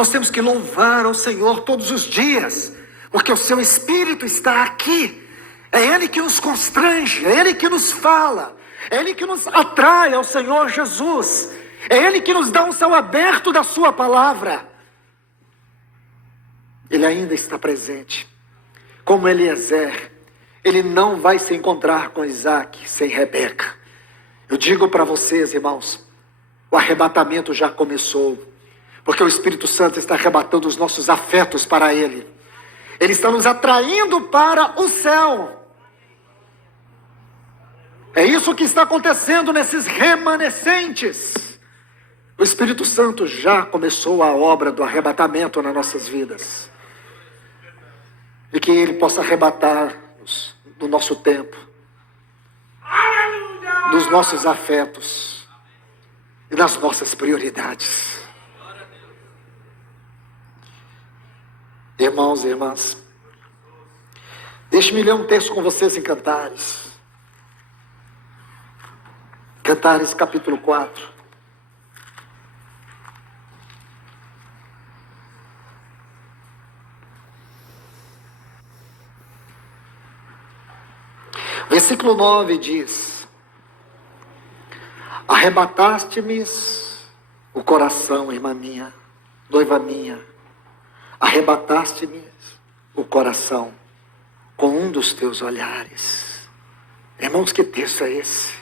Nós temos que louvar ao Senhor todos os dias, porque o seu Espírito está aqui. É Ele que nos constrange, é Ele que nos fala, é Ele que nos atrai ao Senhor Jesus, é Ele que nos dá um céu aberto da sua palavra. Ele ainda está presente, como Eliezer. Ele não vai se encontrar com Isaac sem Rebeca. Eu digo para vocês, irmãos, o arrebatamento já começou, porque o Espírito Santo está arrebatando os nossos afetos para Ele. Ele está nos atraindo para o céu. É isso que está acontecendo nesses remanescentes. O Espírito Santo já começou a obra do arrebatamento nas nossas vidas. E que Ele possa arrebatar-nos do nosso tempo, dos nossos afetos e das nossas prioridades. Irmãos e irmãs, deixe-me ler um texto com vocês em Cantares. Cantares capítulo 4. Versículo 9 diz: arrebataste-me o coração, irmã minha, noiva minha, arrebataste-me o coração com um dos teus olhares. Irmãos, que texto é esse?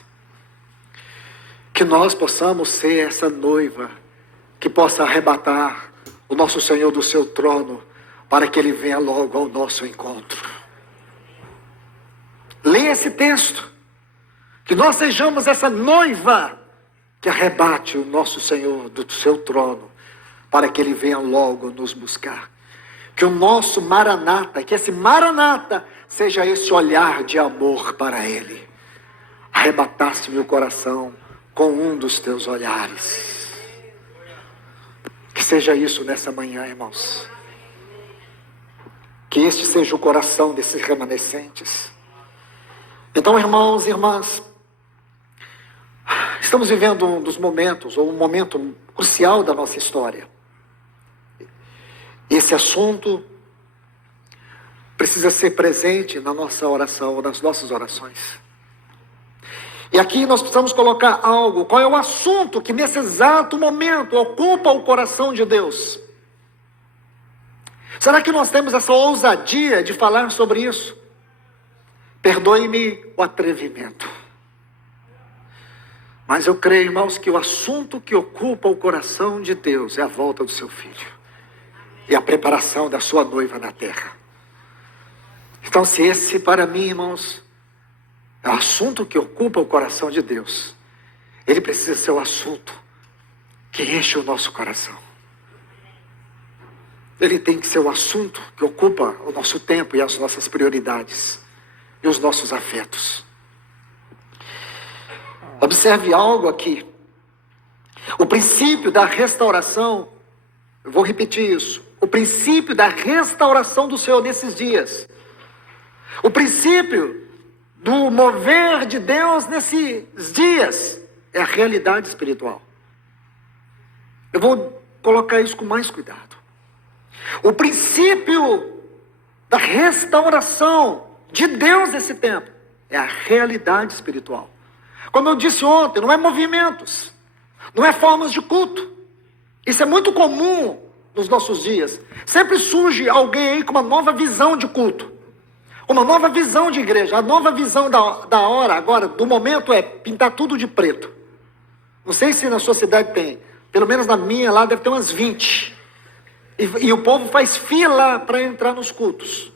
Que nós possamos ser essa noiva que possa arrebatar o nosso Senhor do seu trono, para que Ele venha logo ao nosso encontro. Leia esse texto, que nós sejamos essa noiva que arrebate o nosso Senhor do seu trono, para que Ele venha logo nos buscar. Que o nosso Maranata, que esse Maranata seja esse olhar de amor para Ele. Arrebataste-me o coração com um dos teus olhares. Que seja isso nessa manhã, irmãos. Que este seja o coração desses remanescentes. Então, irmãos e irmãs, estamos vivendo um dos momentos, ou um momento crucial da nossa história. Esse assunto precisa ser presente na nossa oração, nas nossas orações. E aqui nós precisamos colocar algo. Qual é o assunto que nesse exato momento ocupa o coração de Deus? Será que nós temos essa ousadia de falar sobre isso? Perdoe-me o atrevimento. Mas eu creio, irmãos, que o assunto que ocupa o coração de Deus é a volta do seu filho. E a preparação da sua noiva na terra. Então, se esse para mim, irmãos, é o assunto que ocupa o coração de Deus, ele precisa ser o assunto que enche o nosso coração. Ele tem que ser o assunto que ocupa o nosso tempo e as nossas prioridades e os nossos afetos. Observe algo aqui. O princípio da restauração, eu vou repetir isso. O princípio da restauração do Senhor nesses dias. O princípio do mover de Deus nesses dias é a realidade espiritual. Eu vou colocar isso com mais cuidado. O princípio da restauração de Deus nesse tempo é a realidade espiritual. Como eu disse ontem, não é movimentos, não é formas de culto. Isso é muito comum nos nossos dias. Sempre surge alguém aí com uma nova visão de culto, uma nova visão de igreja. A nova visão da hora agora, do momento, é pintar tudo de preto. Não sei se na sua cidade tem, pelo menos na minha lá deve ter umas 20. E o povo faz fila para entrar nos cultos.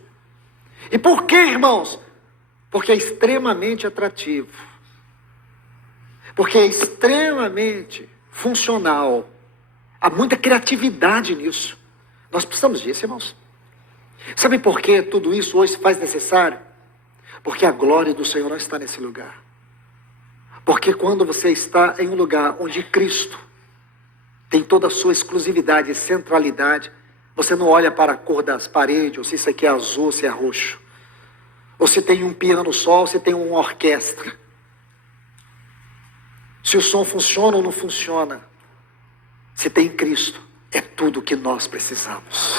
E por quê, irmãos? Porque é extremamente atrativo. Porque é extremamente funcional. Há muita criatividade nisso. Nós precisamos disso, irmãos. Sabe por que tudo isso hoje se faz necessário? Porque a glória do Senhor não está nesse lugar. Porque quando você está em um lugar onde Cristo tem toda a sua exclusividade e centralidade, você não olha para a cor das paredes, ou se isso aqui é azul, ou se é roxo. Ou se tem um piano só, ou se tem uma orquestra. Se o som funciona ou não funciona. Se tem Cristo, é tudo o que nós precisamos.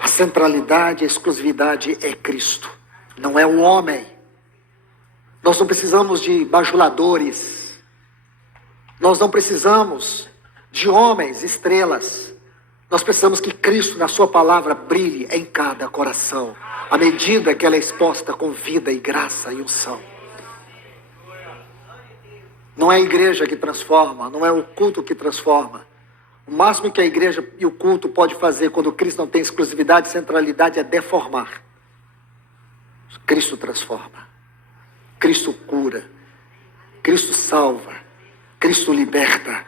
A centralidade, a exclusividade é Cristo, não é o homem. Nós não precisamos de bajuladores, nós não precisamos de homens, estrelas. Nós precisamos que Cristo, na sua palavra, brilhe em cada coração, à medida que ela é exposta com vida e graça e unção. Não é a igreja que transforma, não é o culto que transforma. O máximo que a igreja e o culto pode fazer quando Cristo não tem exclusividade e centralidade é deformar. Cristo transforma, Cristo cura, Cristo salva, Cristo liberta.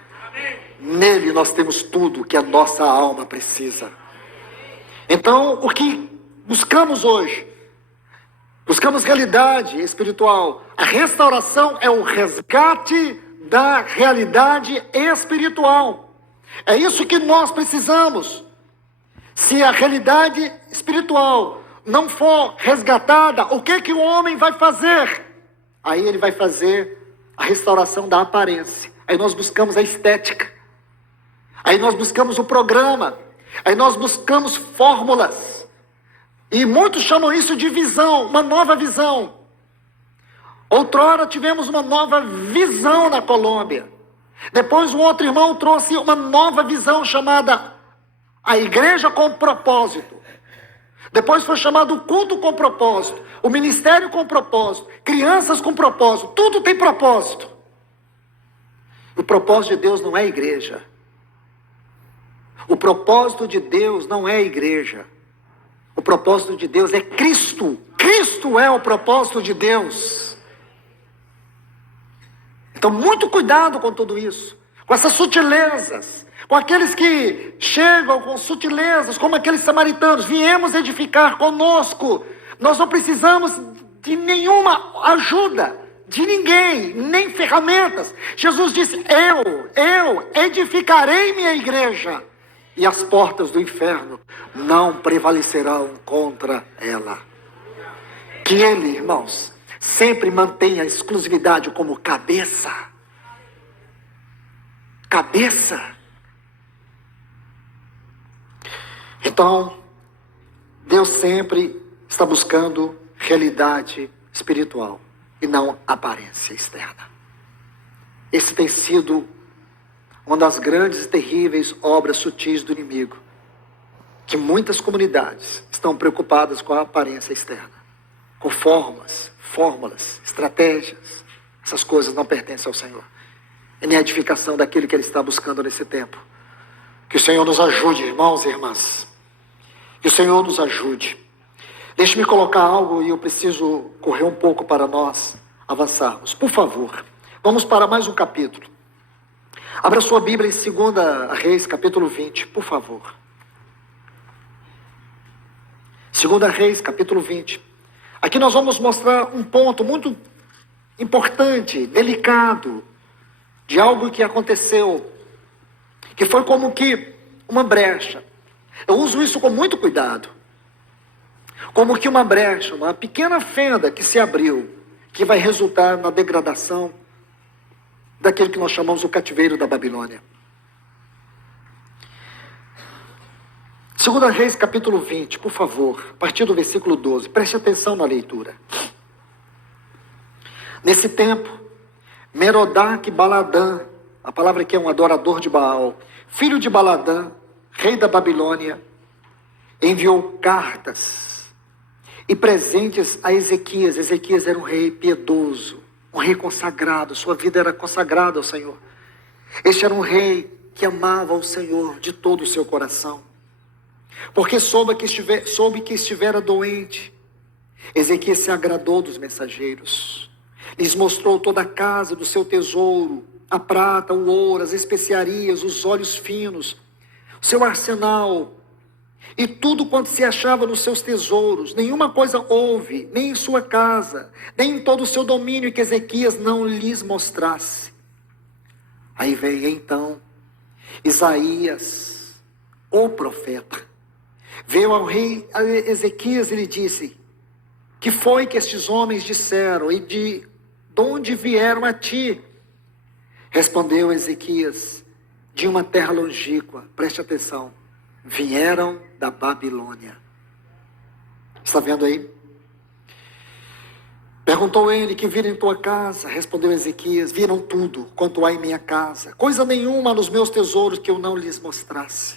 Nele nós temos tudo que a nossa alma precisa. Então, o que buscamos hoje? Buscamos realidade espiritual. A restauração é o resgate da realidade espiritual. É isso que nós precisamos. Se a realidade espiritual não for resgatada, o que o homem vai fazer? Aí ele vai fazer a restauração da aparência. Aí nós buscamos a estética. Aí nós buscamos o programa. Aí nós buscamos fórmulas. E muitos chamam isso de visão, uma nova visão. Outrora tivemos uma nova visão na Colômbia. Depois um outro irmão trouxe uma nova visão chamada a igreja com propósito. Depois foi chamado o culto com propósito, o ministério com propósito, crianças com propósito, tudo tem propósito. O propósito de Deus não é a igreja. O propósito de Deus não é a igreja. O propósito de Deus é Cristo. Cristo é o propósito de Deus. Então, muito cuidado com tudo isso, com essas sutilezas, com aqueles que chegam com sutilezas, como aqueles samaritanos. Viemos edificar conosco. Nós não precisamos de nenhuma ajuda, de ninguém, nem ferramentas. Jesus disse: eu edificarei minha igreja, e as portas do inferno não prevalecerão contra ela. Que Ele, irmãos, sempre mantenha a exclusividade como cabeça. Cabeça. Então, Deus sempre está buscando realidade espiritual e não aparência externa. Esse tem sido uma das grandes e terríveis obras sutis do inimigo, que muitas comunidades estão preocupadas com a aparência externa, com fórmulas, estratégias. Essas coisas não pertencem ao Senhor. É na edificação daquilo que Ele está buscando nesse tempo. Que o Senhor nos ajude, irmãos e irmãs. Que o Senhor nos ajude. Deixe-me colocar algo e eu preciso correr um pouco para nós avançarmos. Por favor, vamos para mais um capítulo. Abra sua Bíblia em 2 Reis, capítulo 20, por favor. 2 Reis, capítulo 20. Aqui nós vamos mostrar um ponto muito importante, delicado, de algo que aconteceu, que foi como que uma brecha. Eu uso isso com muito cuidado. Como que uma brecha, uma pequena fenda que se abriu, que vai resultar na degradação daquilo que nós chamamos o cativeiro da Babilônia. 2 Reis, capítulo 20, por favor, a partir do versículo 12, preste atenção na leitura. Nesse tempo, Merodach-Baladã, a palavra aqui é um adorador de Baal, filho de Baladã, rei da Babilônia, enviou cartas e presentes a Ezequias. Ezequias era um rei piedoso, um rei consagrado, sua vida era consagrada ao Senhor. Este era um rei que amava o Senhor de todo o seu coração, porque soube que estivera doente. Ezequias se agradou dos mensageiros, lhes mostrou toda a casa do seu tesouro, a prata, o ouro, as especiarias, os óleos finos, o seu arsenal, e tudo quanto se achava nos seus tesouros. Nenhuma coisa houve, nem em sua casa, nem em todo o seu domínio, que Ezequias não lhes mostrasse. Aí veio então Isaías, o profeta, veio ao rei Ezequias e lhe disse: que foi que estes homens disseram, e de onde vieram a ti? Respondeu Ezequias: de uma terra longínqua, preste atenção, vieram da Babilônia. Está vendo aí? Perguntou ele: que viram em tua casa? Respondeu Ezequias: viram tudo quanto há em minha casa, coisa nenhuma nos meus tesouros que eu não lhes mostrasse.